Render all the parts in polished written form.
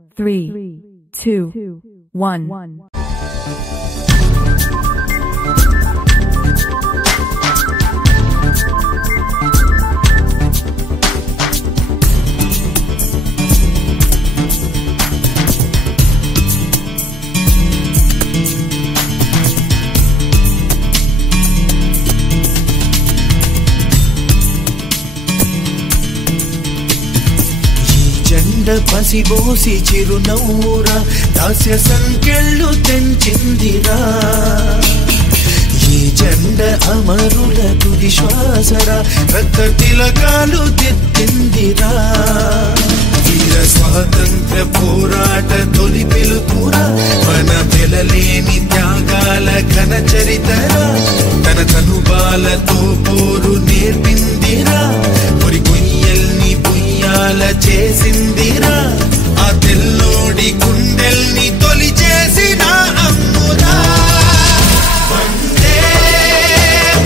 3, 2, 1. పసిబోసి చిరునవ్వురా దాస్య సంకెళ్ళు తెంచిందిరా ఈ జెండ అమరుల తుది శ్వాసరా రక్త తిలకాలు దిద్దిందిరా వీర స్వాతంత్ర పోరాట తొలి పిలుపురా మన వెలలేని త్యాగాల ఘన చరితరా తన తనుబాలతో పోరు నేర్పిందిరా పొరి కొయ్యల్ని పుయ్యాల చేసిందిరా ఆ తెల్లోడి గుండెల్ని తొలి చేసిన అమ్మురా వందే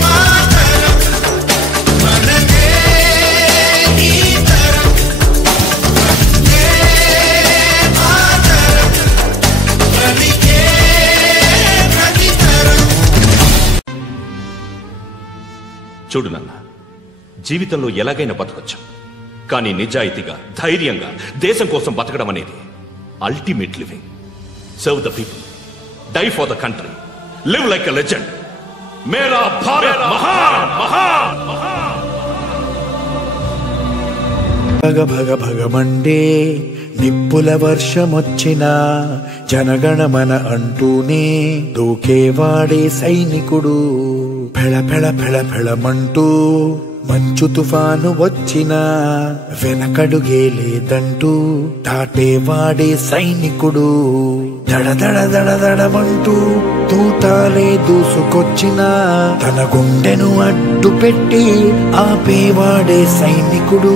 మాతరం మనదే ఈ తరం వందే మాతరం ప్రతికే ప్రతితరం. చూడు నాన్న, జీవితంలో ఎలాగైనా బతకొచ్చు, కానీ నిజాయితీగా ధైర్యంగా దేశం కోసం బతకడం అనేది ultimate living. Serve the people, die for the country, live like a legend. మేరా భారత్ మహాన్ మహాన్ మహాన్. భగ భగ భగమండే నిప్పుల వర్షమొచ్చినా జనగణమన అంటూనే దూకేవాడే సైనికుడు. ఫెళ ఫెళ ఫెళ ఫెళమంటూ మంచు తుఫాను వచ్చినా వెనకడుగే లేదంటూ దాటేవాడే సైనికుడు. దడ దడ దడ దడమంటూ తూటాలే దూసుకొచ్చినా తన గుండెను అడ్డు పెట్టి ఆపేవాడే సైనికుడు.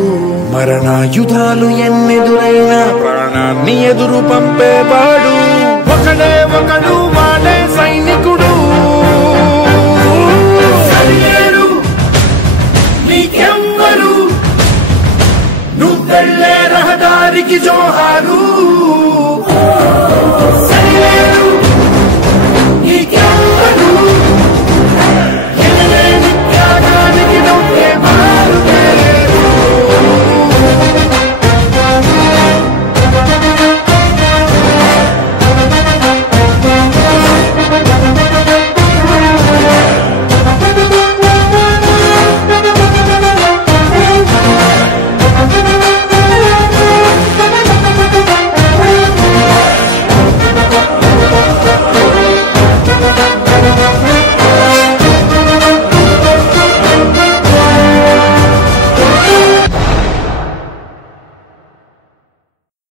మరణాయుధాలు ఎన్నెదురైనా ప్రాణాన్ని ఎదురు పంపేవాడు ఒకడే ఒకడు, వాడే సైనికుడు. నీకెవ్వరు నువ్వెళ్ళే రహదారికి జోహారు.